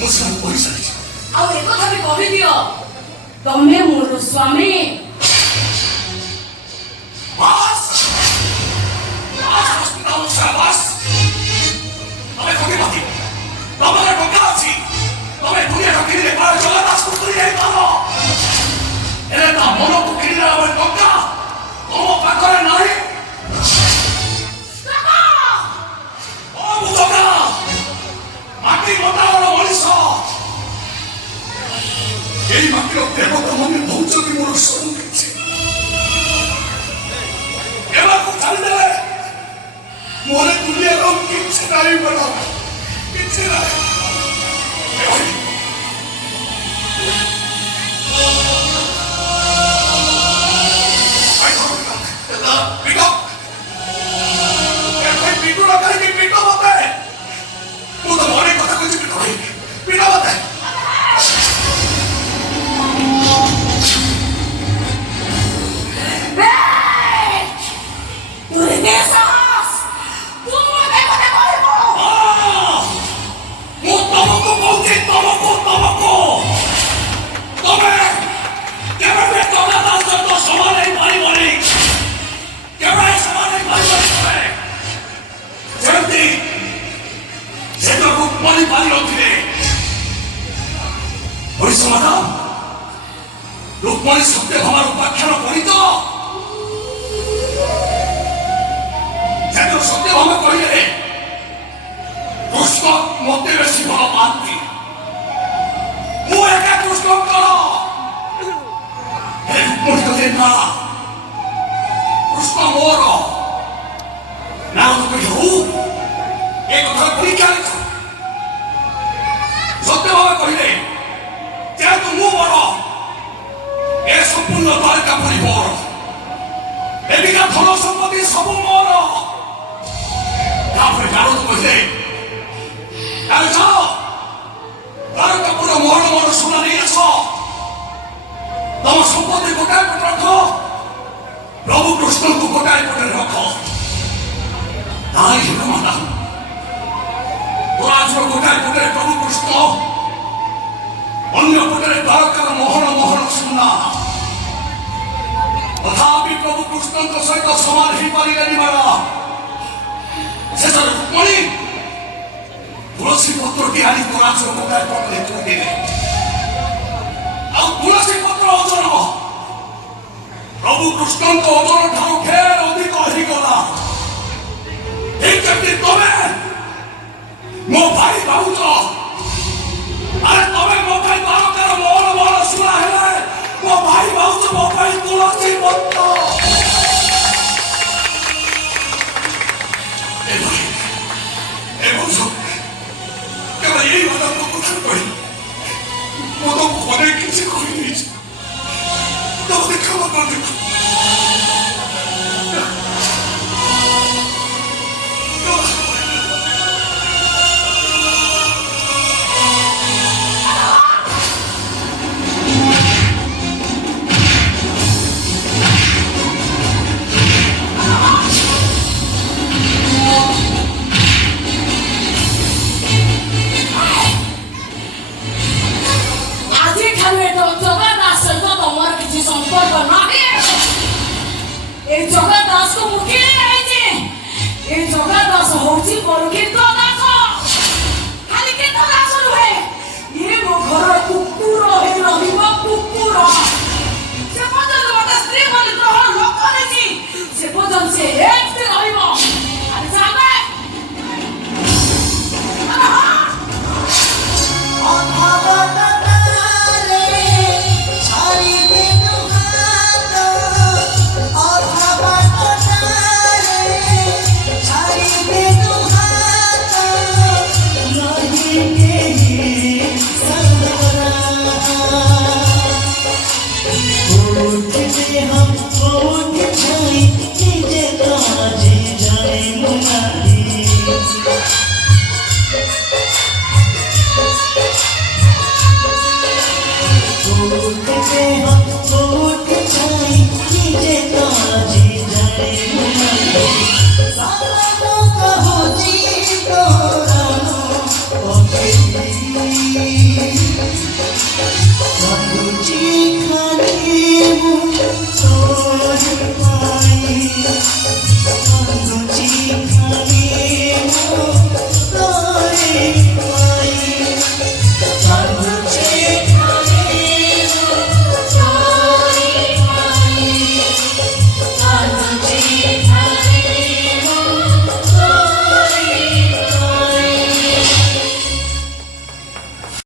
मुझसे वही सारी ଆଉ ଏ କଥା ବି କହିଦିଅ ତମେ ମୋର ସ୍ୱାମୀ। बस बस हॉस्पिटल से बस तमे कोकी मती तमरे टका अछि तमे दुनिया टकी रे पर जगह दास को करी जाई पारो एले ता मनो को किरी रे हमर टका तमो पाखरे नाही ଟକା ओ बुझका माटी मतावर मनिष एई माटीर देवता मने भौचकी मोर संगीछि एला को छाड़ी देले मोरे दुनिया रो किछ नाही बड़ा किछ नाही आई एला पिको ए पिको ना कहीं पिको मते मु तो मोरे कथा कुछ पिको पिको मते ତୁରେ କେ ସାହସ ତୁ ମତେ କଥା କହିବୁ। ମୁଁ ତମକୁ କହୁଛି ତମକୁ ତମେ କେବେ ବି ତମେ ତା ସହିତ ସମାନ ହେଇପାରିବନି କେବେ ସମାନ ହେଇପାରିବନି ତମେ ଯେମିତି ସେ ତ ରୁକ୍ମଣୀ ପାରିନଥିଲେ ହରିଶମାତା ରୁକ୍ମଣୀ ସତ୍ୟଭାମାର ଉପାଖ୍ୟାନ କରି ତ सत्यभामा कहिले कृष्ण मते बेसी भल पाती मु एका कृष्ण कर हे मुझे ना कृष्ण मोर ना तो हो एक कथा कोई क्या सत्यभामा कहिले जे तू मोर ए संपूर्ण द्वारका परिवार एबिका धन सम्पत्ति सब मोर तापर नारद कहिले आरे जाओ द्वारका पूरा मोहन मोहन सोना नहीं आस तम संपत्ति गोटाए पट रख प्रभु कृष्ण को गोटाए पटे रख ताई माता तोरा जो गोटाए पटे प्रभु कृष्ण अन्य पटे द्वारकार मोहन मोहन सोना तथापि प्रभु कृष्ण सहित समान ही पारिलेनि मारा शेषर रुक्मणी तुलसी पत्रटी आनी तोराच गोटाए पटे थोइदेले आ तुलसी पत्र ओजन प्रभु कृष्ण ओजन ठारू फेर अधिक ही गला एक व्यक्ति तमे मो भाई भाउज अरे तमे मो भाई बालकर मोहन मोहन सुना हेले मो भाई भाउज मो भाई तुलसी पत्र केवल यही बात आपको कुछ पड़ी वो तो खोने किसी को ही नहीं तो देखा मत देखो जगन्नाथ को मुखे नहीं जगन्नाथ होची बरकेत दास खाली केत दास रुहे ये मो घर कुकुर हे रहिबा कुकुर से पजन मत स्त्री बोली ग्रहण न करेची से पजन से एक रहिबो अरे जाबे हम